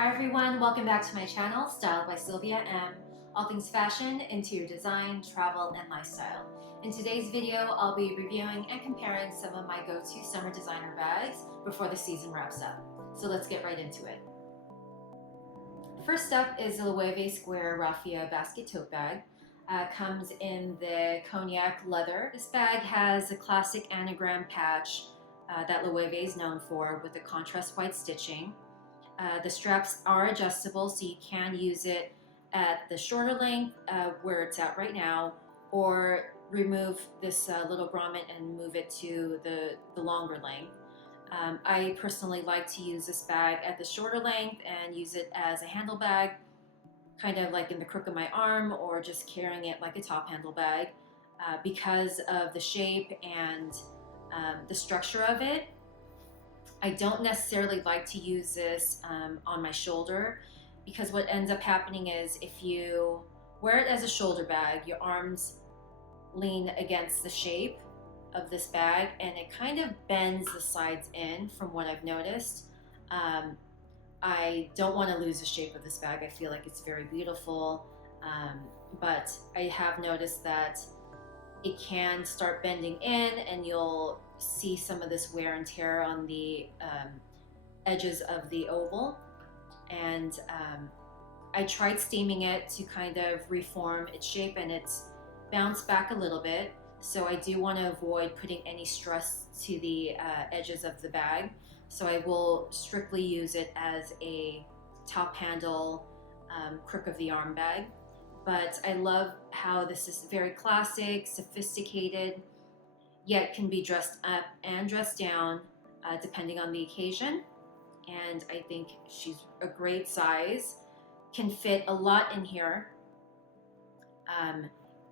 Hi everyone, welcome back to my channel, Styled by Sylvia M. All things fashion, interior design, travel, and lifestyle. In today's video, I'll be reviewing and comparing some of my go-to summer designer bags before the season wraps up. So let's get right into it. First up is the Loewe Square Raffia basket tote bag. Comes in the cognac leather. This bag has a classic anagram patch that Loewe is known for with the contrast white stitching. The straps are adjustable, so you can use it at the shorter length where it's at right now, or remove this little grommet and move it to the longer length. I personally like to use this bag at the shorter length and use it as a handle bag, kind of like in the crook of my arm, or just carrying it like a top handle bag. Because of the shape and the structure of it, I don't necessarily like to use this on my shoulder, because what ends up happening is if you wear it as a shoulder bag, your arms lean against the shape of this bag and it kind of bends the sides in from what I've noticed. I don't want to lose the shape of this bag. I feel like it's very beautiful, but I have noticed that it can start bending in and you'll see some of this wear and tear on the edges of the oval. And I tried steaming it to kind of reform its shape and it's bounced back a little bit. So I do want to avoid putting any stress to the edges of the bag. So I will strictly use it as a top handle crook of the arm bag. But I love how this is very classic, sophisticated, yet can be dressed up and dressed down depending on the occasion. And I think she's a great size, can fit a lot in here.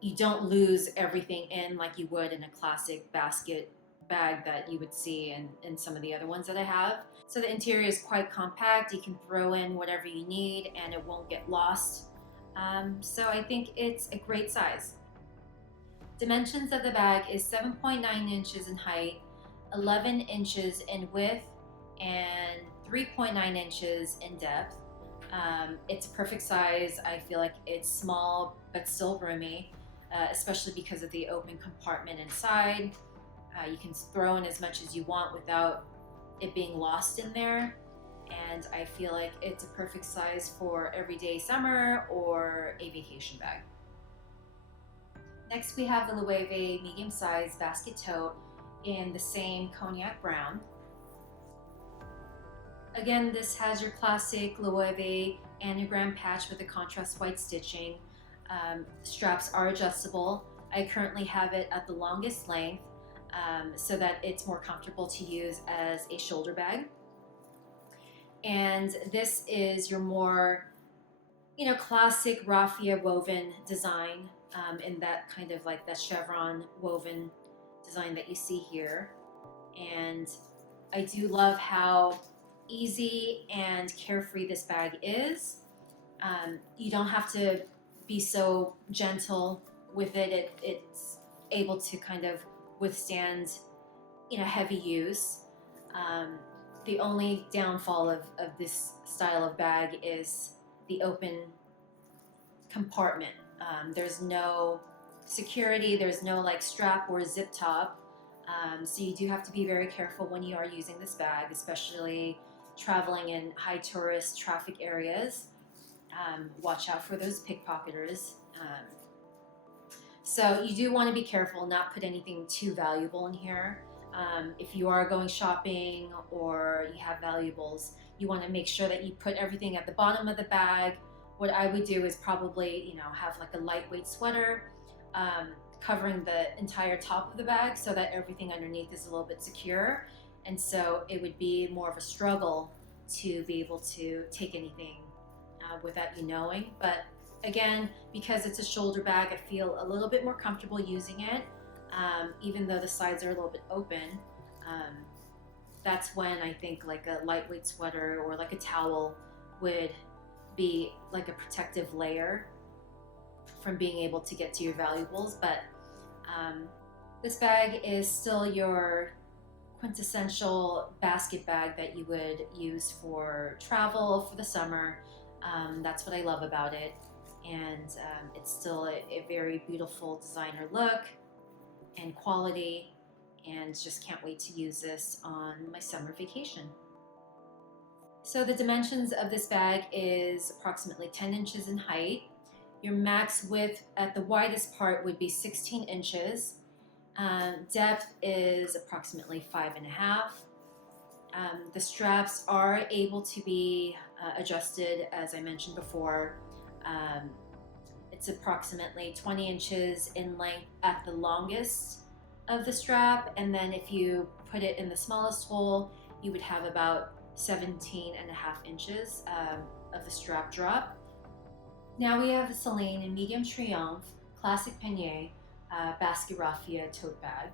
You don't lose everything in like you would in a classic basket bag that you would see in some of the other ones that I have. So the interior is quite compact. You can throw in whatever you need and it won't get lost. So I think it's a great size. Dimensions of the bag is 7.9 inches in height, 11 inches in width, and 3.9 inches in depth. It's a perfect size. I feel like it's small but still roomy, especially because of the open compartment inside. You can throw in as much as you want without it being lost in there. And I feel like it's a perfect size for everyday summer or a vacation bag. Next we have the Loewe medium-sized basket tote in the same cognac brown. Again, this has your classic Loewe anagram patch with the contrast white stitching. Straps are adjustable. I currently have it at the longest length so that it's more comfortable to use as a shoulder bag. And this is your more, classic raffia woven design in that kind of like that chevron woven design that you see here. And I do love how easy and carefree this bag is. You don't have to be so gentle with it. It's able to kind of withstand, heavy use. The only downfall of this style of bag is the open compartment. There's no security, there's no like strap or zip top. So you do have to be very careful when you are using this bag, especially traveling in high tourist traffic areas. Watch out for those pickpocketers. So you do want to be careful, not put anything too valuable in here. If you are going shopping or you have valuables, you want to make sure that you put everything at the bottom of the bag. What I would do is probably, have like a lightweight sweater covering the entire top of the bag so that everything underneath is a little bit secure. And so it would be more of a struggle to be able to take anything without you knowing. But again, because it's a shoulder bag, I feel a little bit more comfortable using it. Even though the sides are a little bit open, that's when I think like a lightweight sweater or like a towel would be like a protective layer from being able to get to your valuables. But this bag is still your quintessential basket bag that you would use for travel for the summer. That's what I love about it. And it's still a very beautiful designer look and quality, and just can't wait to use this on my summer vacation. So the dimensions of this bag is approximately 10 inches in height. Your max width at the widest part would be 16 inches. Depth is approximately 5.5. The straps are able to be adjusted, as I mentioned before. It's approximately 20 inches in length at the longest of the strap, and then if you put it in the smallest hole, you would have about 17.5 inches of the strap drop. Now we have the Celine in medium Triomphe, classic Panier, basket Raffia tote bag.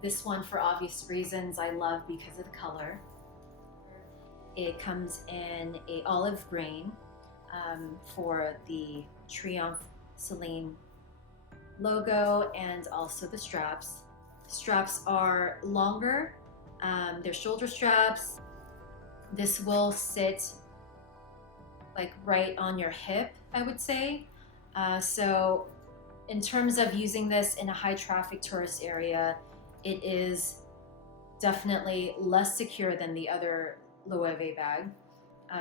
This one, for obvious reasons, I love because of the color. It comes in a olive green for the Triomphe Celine logo, and also the straps. Straps are longer. They're shoulder straps. This will sit like right on your hip, I would say. So in terms of using this in a high traffic tourist area, it is definitely less secure than the other Loewe bag.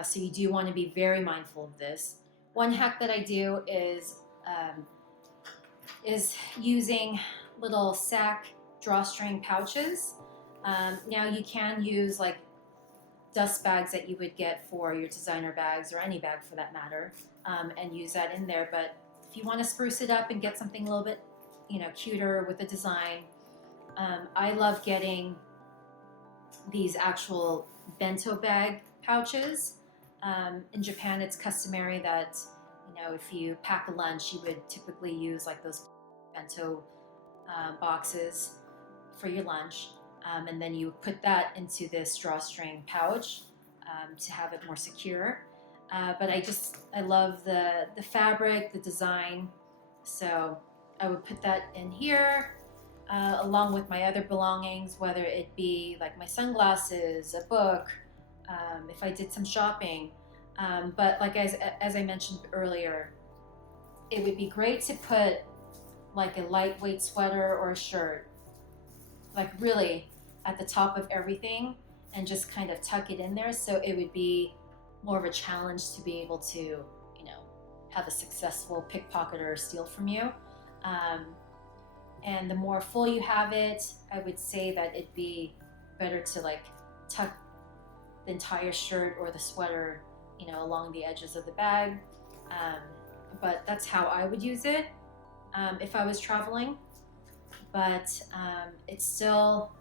So you do want to be very mindful of this. One hack that I do is using little sack drawstring pouches. Now you can use like dust bags that you would get for your designer bags, or any bag for that matter, and use that in there. But if you want to spruce it up and get something a little bit, cuter with the design, I love getting these actual bento bag pouches. In Japan, it's customary that, if you pack a lunch, you would typically use like those bento boxes for your lunch. And then you put that into this drawstring pouch to have it more secure. But I love the fabric, the design. So I would put that in here along with my other belongings, whether it be like my sunglasses, a book, if I did some shopping. But like as I mentioned earlier, it would be great to put like a lightweight sweater or a shirt, like really at the top of everything, and just kind of tuck it in there, so it would be more of a challenge to be able to, have a successful pickpocketer steal from you. And the more full you have it, I would say that it'd be better to like tuck the entire shirt or the sweater, along the edges of the bag. But that's how I would use it if I was traveling. But it's still,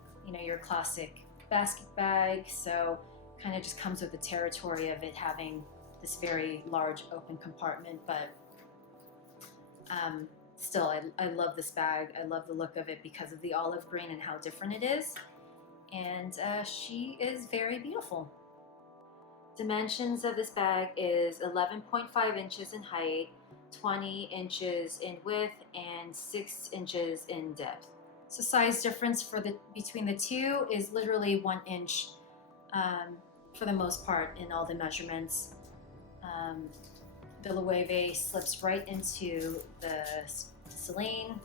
your classic basket bag, so kind of just comes with the territory of it having this very large open compartment. But still, I love this bag. I love the look of it because of the olive green and how different it is. And she is very beautiful. Dimensions of this bag is 11.5 inches in height, 20 inches in width, and 6 inches in depth. So size difference between the two is literally 1 inch for the most part in all the measurements. The Loewe slips right into the Celine.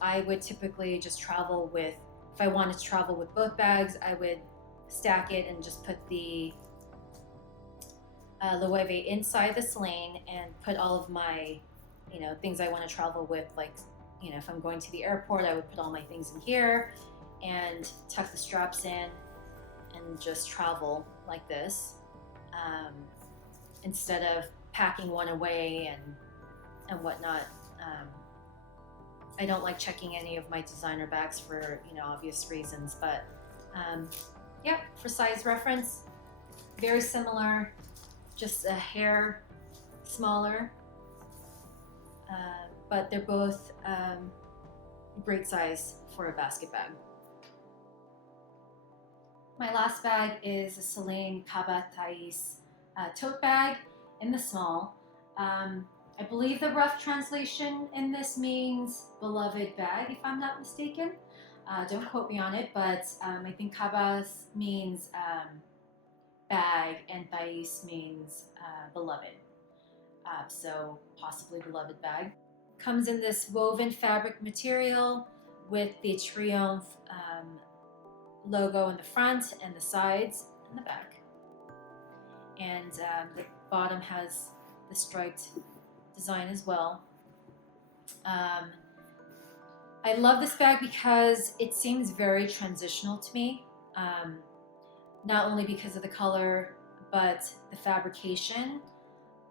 I would typically just travel with, if I wanted to travel with both bags, I would stack it and just put the Loewe inside the Celine and put all of my, things I want to travel with, like, if I'm going to the airport, I would put all my things in here and tuck the straps in and just travel like this, instead of packing one away and whatnot. I don't like checking any of my designer bags for obvious reasons, but yeah, for size reference, very similar, just a hair smaller, but they're both great size for a basket bag. My last bag is a Celine Cabas tote bag in the small. I believe the rough translation in this means beloved bag, if I'm not mistaken. Don't quote me on it, but I think Cabas means bag and Thais means beloved. So possibly beloved bag. Comes in this woven fabric material with the Triomphe logo in the front and the sides and the back. And the bottom has the striped design as well. I love this bag because it seems very transitional to me. Not only because of the color, but the fabrication.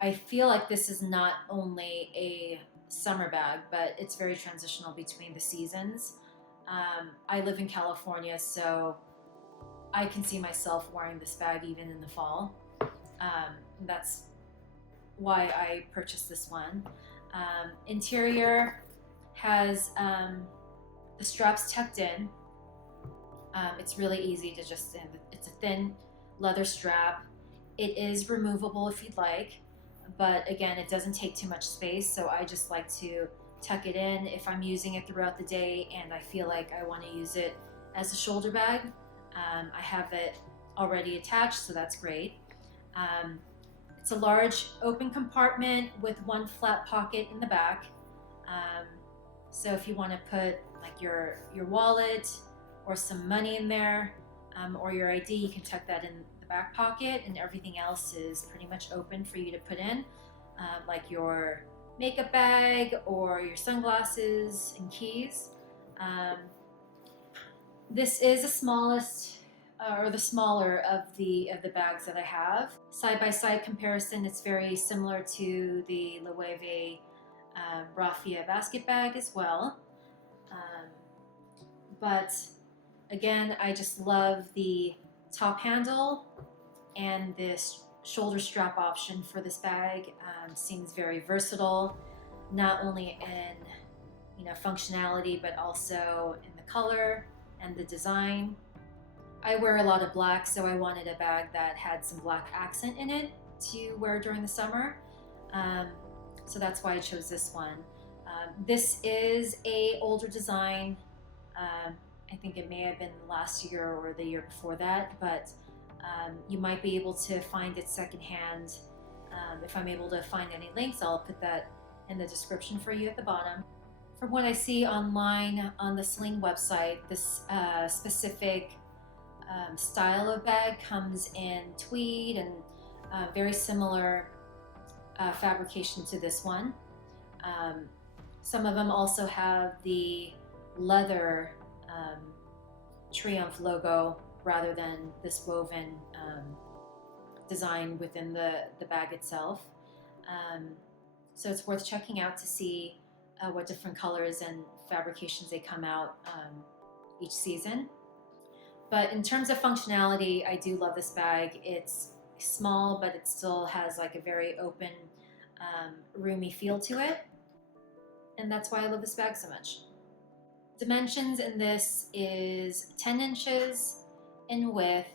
I feel like this is not only a summer bag, but it's very transitional between the seasons. I live in California, so I can see myself wearing this bag even in the fall. That's why I purchased this one. Interior has the straps tucked in. It's really easy to just, it's a thin leather strap. It is removable if you'd like, but again, it doesn't take too much space, so I just like to tuck it in if I'm using it throughout the day and I feel like I want to use it as a shoulder bag. I have it already attached, so that's great. It's a large open compartment with one flat pocket in the back. So if you want to put like your wallet or some money in there, or your ID, you can tuck that in the back pocket, and everything else is pretty much open for you to put in, like your makeup bag or your sunglasses and keys. This is the smallest or the smaller of the bags that I have. Side-by-side comparison, it's very similar to the Loewe Raffia basket bag as well. But again, I just love the top handle and this shoulder strap option for this bag. Seems very versatile, not only in functionality, but also in the color and the design. I wear a lot of black, so I wanted a bag that had some black accent in it to wear during the summer. So that's why I chose this one. This is a older design. I think it may have been last year or the year before that, but you might be able to find it secondhand. If I'm able to find any links, I'll put that in the description for you at the bottom. From what I see online on the Celine website, this specific style of bag comes in tweed and very similar fabrication to this one. Some of them also have the leather Triomphe logo rather than this woven design within the bag itself. So it's worth checking out to see what different colors and fabrications they come out each season. But in terms of functionality, I do love this bag. It's small, but it still has like a very open, roomy feel to it. And that's why I love this bag so much. Dimensions in this is 10 inches in width,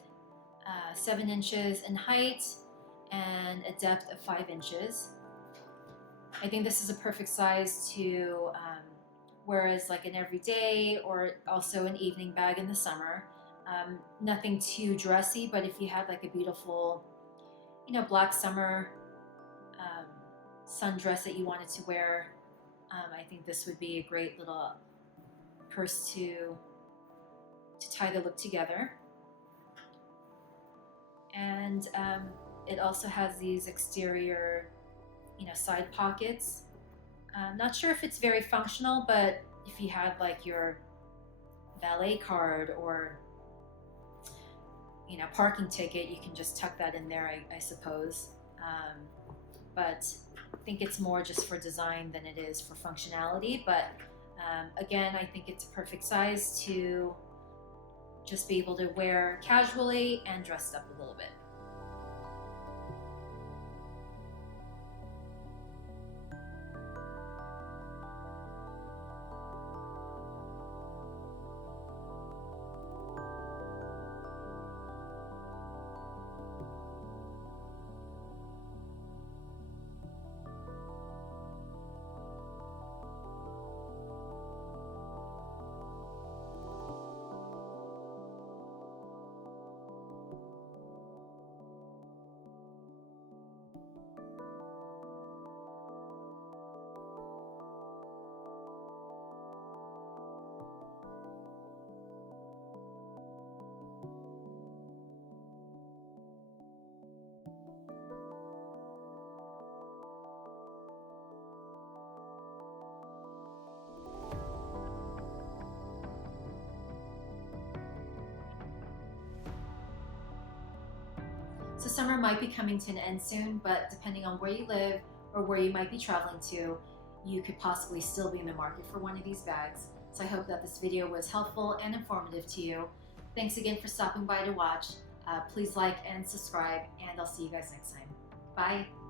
7 inches in height, and a depth of 5 inches. I think this is a perfect size to wear as like an everyday or also an evening bag in the summer. Nothing too dressy, but if you had like a beautiful, black summer sundress that you wanted to wear, I think this would be a great little purse to tie the look together. And it also has these exterior, side pockets. Not sure if it's very functional, but if you had like your valet card or parking ticket, you can just tuck that in there, I suppose. But I think it's more just for design than it is for functionality. But again, I think it's a perfect size to just be able to wear casually and dressed up a little bit. So summer might be coming to an end soon, but depending on where you live or where you might be traveling to, you could possibly still be in the market for one of these bags. So I hope that this video was helpful and informative to you. Thanks again for stopping by to watch. Please like and subscribe, and I'll see you guys next time. Bye.